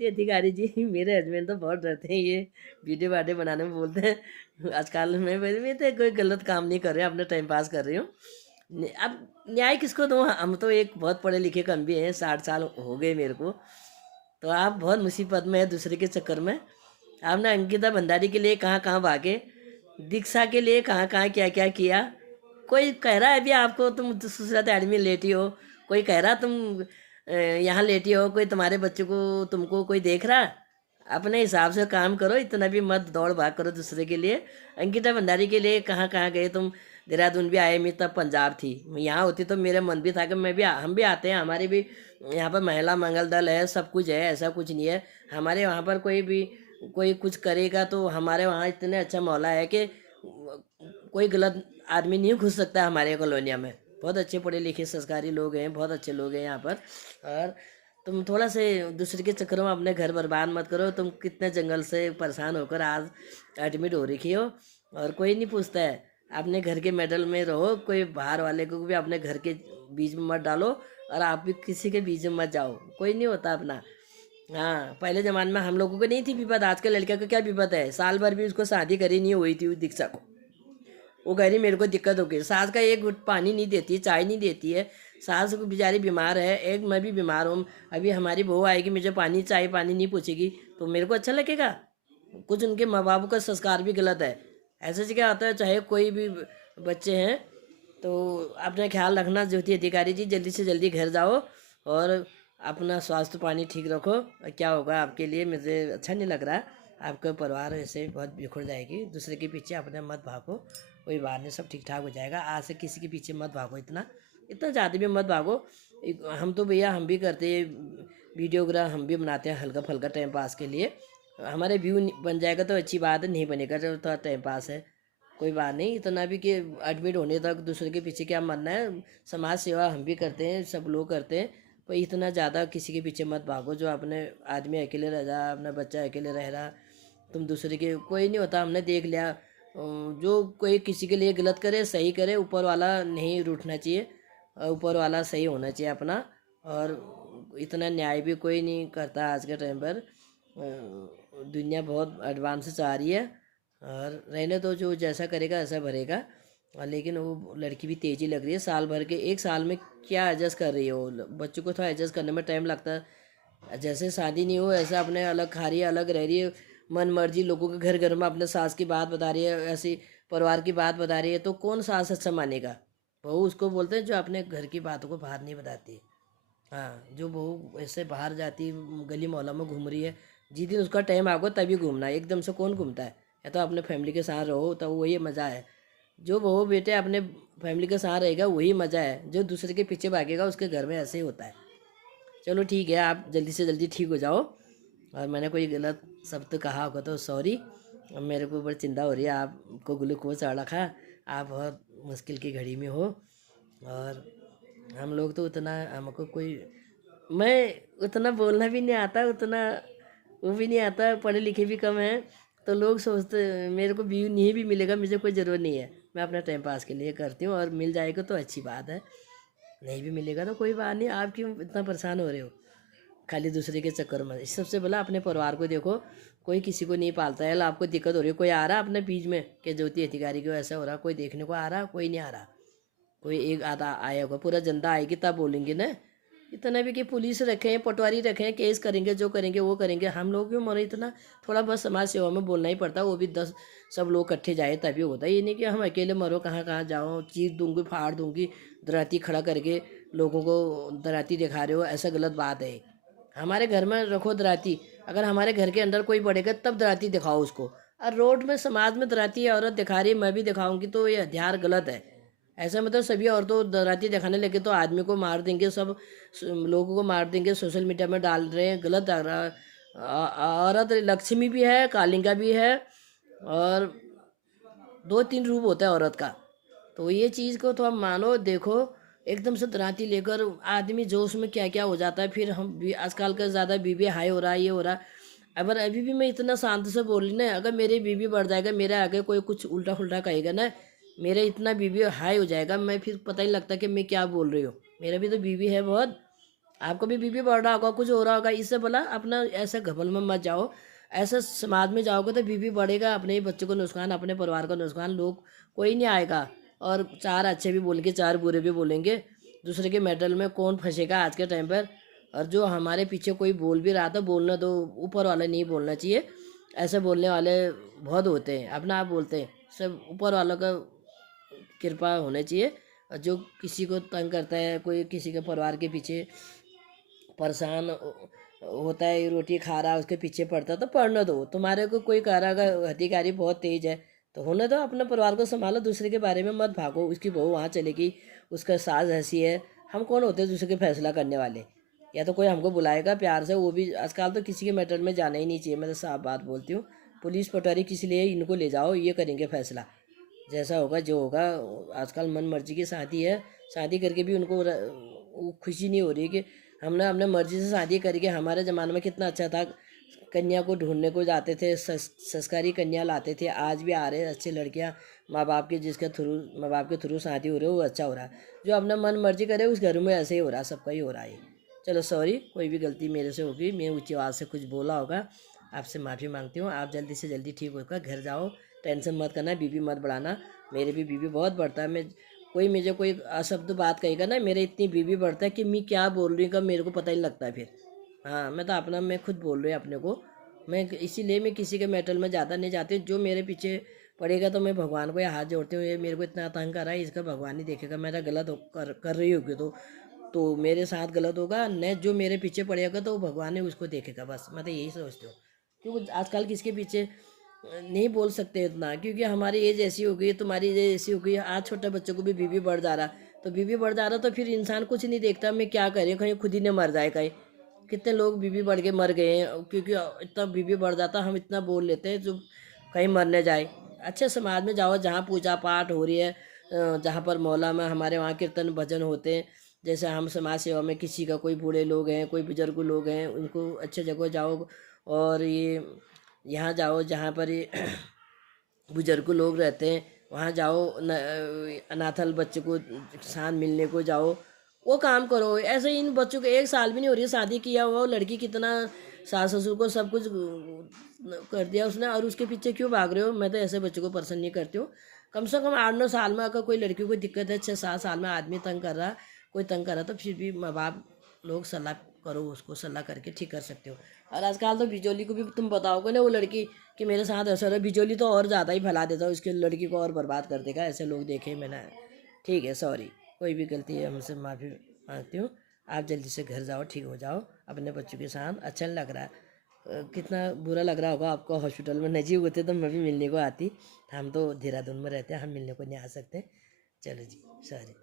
ज्योति अधिकारी जी मेरे हस्बैंड तो बहुत डरते हैं ये वीडियो वाडियो बनाने में, बोलते हैं आजकल मैं तो कोई गलत काम नहीं कर रही हूँ, अपना टाइम पास कर रही हूँ। अब न्याय किसको दूँ, हम तो एक बहुत पढ़े लिखे कम भी हैं, 60 साल हो गए मेरे को। तो आप बहुत मुसीबत में है दूसरे के चक्कर में। आपने अंकिता भंडारी के लिए कहाँ कहाँ भागे, दीक्षा के लिए कहाँ कहाँ क्या क्या किया। कोई कह रहा है अभी आपको तुम दूसरा आदमी लेटी हो, कोई कह रहा तुम यहाँ लेटी हो, कोई तुम्हारे बच्चे को तुमको कोई देख रहा। अपने हिसाब से काम करो, इतना भी मत दौड़ भाग करो दूसरे के लिए। अंकिता भंडारी के लिए कहाँ कहाँ गए तुम, देहरादून भी आए, मैं तब पंजाब थी, मैं यहाँ होती तो मेरा मन भी था कि मैं भी हम भी आते हैं, हमारे भी यहाँ पर महिला मंगल दल है, सब कुछ है, ऐसा कुछ नहीं है। हमारे वहाँ पर कोई भी कोई कुछ करेगा तो हमारे वहाँ इतने अच्छा मोहल्ला है कि कोई गलत आदमी नहीं घुस सकता हमारे कॉलोनिया में। बहुत अच्छे पढ़े लिखे संस्कारी लोग हैं, बहुत अच्छे लोग हैं यहाँ पर। और तुम थोड़ा से दूसरे के चक्करों में अपने घर बर्बाद मत करो। तुम कितने जंगल से परेशान होकर आज एडमिट हो रखी हो और कोई नहीं पूछता है। अपने घर के मेडल में रहो, कोई बाहर वाले को भी अपने घर के बीच में मत डालो और आप भी किसी के बीच में मत जाओ, कोई नहीं होता अपना। हाँ, पहले ज़माने में हम लोगों को नहीं थी विपद, आज के लड़के को क्या विपद है। साल भर भी उसको शादी करी नहीं हुई थी उस दीक्षा को, वो कह रही मेरे को दिक्कत हो गई, सास का एक घुट पानी नहीं देती, चाय नहीं देती है। सास को बेचारी बीमार है, एक मैं भी बीमार हूँ। अभी हमारी बहू आएगी, मुझे पानी चाय पानी नहीं पूछेगी तो मेरे को अच्छा लगेगा। कुछ उनके माँ बाप का संस्कार भी गलत है। ऐसे से क्या होता है, चाहे कोई भी बच्चे हैं तो अपना ख्याल रखना। ज्योति अधिकारी जी जल्दी से जल्दी घर जाओ और अपना स्वास्थ्य पानी ठीक रखो। और क्या होगा आपके लिए मुझे अच्छा नहीं लग रहा। आपका परिवार ऐसे बहुत बिखर जाएगी, दूसरे के पीछे अपने मत भागो, कोई बात नहीं, सब ठीक ठाक हो जाएगा। आज से किसी के पीछे मत भागो, इतना इतना ज़्यादा भी मत भागो। हम तो भैया हम भी करते हैं वीडियोग्राफ, हम भी बनाते हैं हल्का फुल्का टाइम पास के लिए। हमारे व्यू बन जाएगा तो अच्छी बात है, नहीं बनेगा तो थोड़ा टाइम पास है, कोई बात नहीं। इतना भी कि एडमिट होने तक दूसरे के पीछे क्या मरना है। समाज सेवा हम भी करते हैं, सब लोग करते हैं, पर इतना ज़्यादा किसी के पीछे मत भागो। जो अपने आदमी अकेले रह रहा, अपना बच्चा अकेले रह रहा, तुम दूसरे के कोई नहीं होता। हमने देख लिया जो कोई किसी के लिए गलत करे सही करे, ऊपर वाला नहीं रूठना चाहिए, ऊपर वाला सही होना चाहिए अपना। और इतना न्याय भी कोई नहीं करता आज के टाइम पर। दुनिया बहुत एडवांस से आ रही है और रहने तो जो जैसा करेगा ऐसा भरेगा। लेकिन वो लड़की भी तेज़ी लग रही है, साल भर के एक साल में क्या एडजस्ट कर रही हो। बच्चों को थोड़ा एडजस्ट करने में टाइम लगता है। जैसे शादी नहीं हो ऐसा अपने अलग खा रही है, अलग रह रही है, मन मर्जी लोगों के घर घर में अपने सास की बात बता रही है, ऐसी परिवार की बात बता रही है। तो कौन सास अच्छा मानेगा। बहू उसको बोलते हैं जो अपने घर की बातों को बाहर नहीं बताती। हाँ, जो बहू ऐसे बाहर जाती गली मोहल्ला में घूम रही है, जिस दिन उसका टाइम आएगा तभी घूमना है, एकदम से कौन घूमता है। या तो अपने फैमिली के साथ रहो तो वही मज़ा है। जो बहू बेटे अपने फैमिली के साथ रहेगा वही मज़ा है, जो दूसरे के पीछे भागेगा उसके घर में ऐसे ही होता है। चलो ठीक है, आप जल्दी से जल्दी ठीक हो जाओ। और मैंने कोई गलत शब्द कहा होगा तो सॉरी। अब मेरे को बड़ी चिंता हो रही है, आपको ग्लूकोज चढ़ रखा, आप बहुत मुश्किल की घड़ी में हो। और हम लोग तो उतना हमको कोई, मैं उतना बोलना भी नहीं आता, उतना वो भी नहीं आता, पढ़े लिखे भी कम हैं। तो लोग सोचते मेरे को व्यू नहीं भी मिलेगा, मुझे कोई ज़रूरत नहीं है, मैं अपना टाइम पास के लिए करती हूँ। और मिल जाएगा तो अच्छी बात है, नहीं भी मिलेगा तो कोई बात नहीं। आप क्यों इतना परेशान हो रहे हो खाली दूसरे के चक्कर में। सबसे पहला अपने परिवार को देखो, कोई किसी को नहीं पालता है। आपको दिक्कत हो रही है, कोई आ रहा अपने बीच में कि ज्योति अधिकारी को ऐसा हो रहा, कोई देखने को आ रहा, कोई नहीं आ रहा। कोई एक आधा आया होगा, पूरा जनता आएगी तब बोलेंगे ना। इतना भी कि पुलिस रखे हैं, पटवारी रखे हैं, केस करेंगे, जो करेंगे वो करेंगे, हम लोग क्यों मरे इतना। थोड़ा बहुत समाज सेवा में बोलना ही पड़ता है, वो भी 10 सब लोग इकट्ठे जाए तभी होता है। ये नहीं कि हम अकेले मरो, कहाँ कहाँ जाओ, चीर दूंगी फाड़ दूंगी, दराती खड़ा करके लोगों को दराती दिखा रहे हो, ऐसा गलत बात है। हमारे घर में रखो दराती, अगर हमारे घर के अंदर कोई बढ़ेगा तब दराती दिखाओ उसको। और रोड में समाज में दराती औरत दिखा रही है, मैं भी दिखाऊंगी तो ये हथियार गलत है। ऐसा मतलब सभी औरतों दराती दिखाने लगे तो आदमी को मार देंगे, सब लोगों को मार देंगे, सोशल मीडिया में डाल रहे हैं, गलत आ रहा है। औरत लक्ष्मी भी है, कालिंगा भी है, और 2-3 रूप होता है औरत का। तो ये चीज़ को तो हम मानो देखो। एकदम से दराती लेकर आदमी जोश में क्या क्या हो जाता है। फिर हम भी आजकल का ज़्यादा बीबी हाई हो रहा है, ये हो रहा है। अगर अभी भी मैं इतना शांत से बोल रही ना, अगर मेरे बीबी बढ़ जाएगा, मेरे आगे कोई कुछ उल्टा फुल्टा कहेगा ना, मेरा इतना बीबी हाई हो जाएगा, मैं फिर पता ही लगता कि मैं क्या बोल रही हूँ। मेरा भी तो बीबी है बहुत। आपको भी बीपी बढ़ रहा होगा, कुछ हो रहा होगा, इससे बोला अपना ऐसे घबल में मत जाओ। ऐसे समाज में जाओगे तो बीपी बढ़ेगा, अपने ही बच्चों को नुकसान, अपने परिवार को नुकसान, लोग कोई नहीं आएगा। और चार अच्छे भी बोलेंगे, चार बुरे भी बोलेंगे, दूसरे के मेडल में कौन फंसेगा आज के टाइम पर। और जो हमारे पीछे कोई बोल भी रहा था, बोलना दो, ऊपर वाले नहीं बोलना चाहिए। ऐसे बोलने वाले बहुत होते हैं, अपना आप बोलते हैं, सब ऊपर वालों का कृपा होना चाहिए। और जो किसी को तंग करता है, कोई किसी के परिवार के पीछे परेशान होता है, रोटी खा रहा है, उसके पीछे पड़ता है, तो पढ़ने दो। तुम्हारे को कोई कह रहा है अधिकारी बहुत तेज है, तो होने दो, अपने परिवार को संभालो, दूसरे के बारे में मत भागो। उसकी बहू वहाँ चलेगी, उसका सास ऐसी है, हम कौन होते हैं दूसरे के फैसला करने वाले। या तो कोई हमको बुलाएगा प्यार से, वो भी आजकल तो किसी के मैटर में जाना ही नहीं चाहिए, मैं तो साफ बात बोलती हूँ। पुलिस पटवारी किस लिए, इनको ले जाओ, ये करेंगे फैसला, जैसा होगा जो होगा। आजकल मन मर्जी की शादी है, शादी करके भी उनको वो खुशी नहीं हो रही कि हमने अपने मर्जी से शादी करके। हमारे ज़माने में कितना अच्छा था, कन्या को ढूंढने को जाते थे, संस्कारी कन्या लाते थे। आज भी आ रहे हैं अच्छी लड़कियां, माँ बाप के जिसके थ्रू, माँ बाप के थ्रू शादी हो रही है, वो अच्छा हो रहा है। जो अपना मन मर्जी करे उस घर में ऐसे ही हो रहा है, सबका ही हो रहा है। चलो सॉरी, कोई भी गलती मेरे से होगी, मैं ऊँची आवाज़ से कुछ बोला होगा, आपसे माफ़ी मांगती हूँ। आप जल्दी से जल्दी ठीक होकर घर जाओ, टेंशन मत करना, बीपी मत बढ़ाना। मेरे भी बीपी बहुत बढ़ता है, मैं कोई मुझे कोई अशब्द बात कहेगा ना, मेरे इतनी बीपी बढ़ता है कि मैं क्या बोल रही हूँ कब मेरे को पता ही नहीं लगता है फिर। हाँ, मैं तो अपना, मैं खुद बोल रही हूँ अपने को। मैं इसीलिए मैं किसी के मेटल में ज़्यादा नहीं जाती, जो मेरे पीछे पड़ेगा तो मैं भगवान को ये हाथ जोड़ती हूँ, ये मेरे को इतना आतंक कर रहा है, इसका भगवान ही देखेगा। मेरा गलत कर रही होगी तो मेरे साथ गलत होगा न, जो मेरे पीछे पड़ेगा तो भगवान ने उसको देखेगा, बस मैं तो यही सोचती हूँ। क्योंकि आजकल किसके पीछे नहीं बोल सकते इतना, क्योंकि हमारी एज ऐसी हो गई, तुम्हारी एज ऐसी हो गई। आज छोटे बच्चों को भी बीपी बढ़ जा रहा, तो बीपी बढ़ जा रहा तो फिर इंसान कुछ नहीं देखता, मैं क्या करें, कहीं खुद ही ने मर जाए कहीं। कितने लोग बीपी बढ़ के मर गए हैं, क्योंकि इतना बीपी बढ़ जाता, हम इतना बोल लेते हैं जो कहीं मरने जाए। अच्छे समाज में जाओ जहाँ पूजा पाठ हो रही है, जहाँ पर मौला में हमारे वहाँ कीर्तन भजन होते हैं। जैसे हम समाज सेवा में किसी का कोई बूढ़े लोग हैं, कोई बुजुर्ग लोग हैं, उनको अच्छे जगह जाओ। और ये यहाँ जाओ जहाँ पर ये बुजुर्ग लोग रहते हैं, वहाँ जाओ, अनाथल बच्चे को साथ मिलने को जाओ, वो काम करो। ऐसे इन बच्चों को 1 साल भी नहीं हो रही है शादी किया हुआ, वो लड़की कितना सास ससुर को सब कुछ कर दिया उसने, और उसके पीछे क्यों भाग रहे हो। मैं तो ऐसे बच्चों को पसंद नहीं करती हूँ। कम से कम 8-9 साल में अगर कोई लड़की को दिक्कत है, 6-7 साल में आदमी तंग कर रहा, कोई तंग कर रहा, तो फिर भी माँ बाप लोग सलाह करो, उसको सलाह करके ठीक कर सकते हो। और आजकल तो बिजोली को भी तुम बताओगे ना, वो लड़की कि मेरे साथ ऐसा रहा, बिजोली तो और ज़्यादा ही फैला देता है, उसकी लड़की को और बर्बाद कर देगा, ऐसे लोग देखे मैंने। ठीक है, सॉरी, कोई भी गलती है हमसे माफ़ी मांगती हूँ। आप जल्दी से घर जाओ, ठीक हो जाओ अपने बच्चों के साथ। अच्छा नहीं लग रहा है, कितना बुरा लग रहा होगा आपको। हॉस्पिटल में नजीब होते तो मैं भी मिलने को आती, हम तो देहरादून में रहते हैं, हम मिलने को नहीं आ सकते। चलो जी, सॉरी।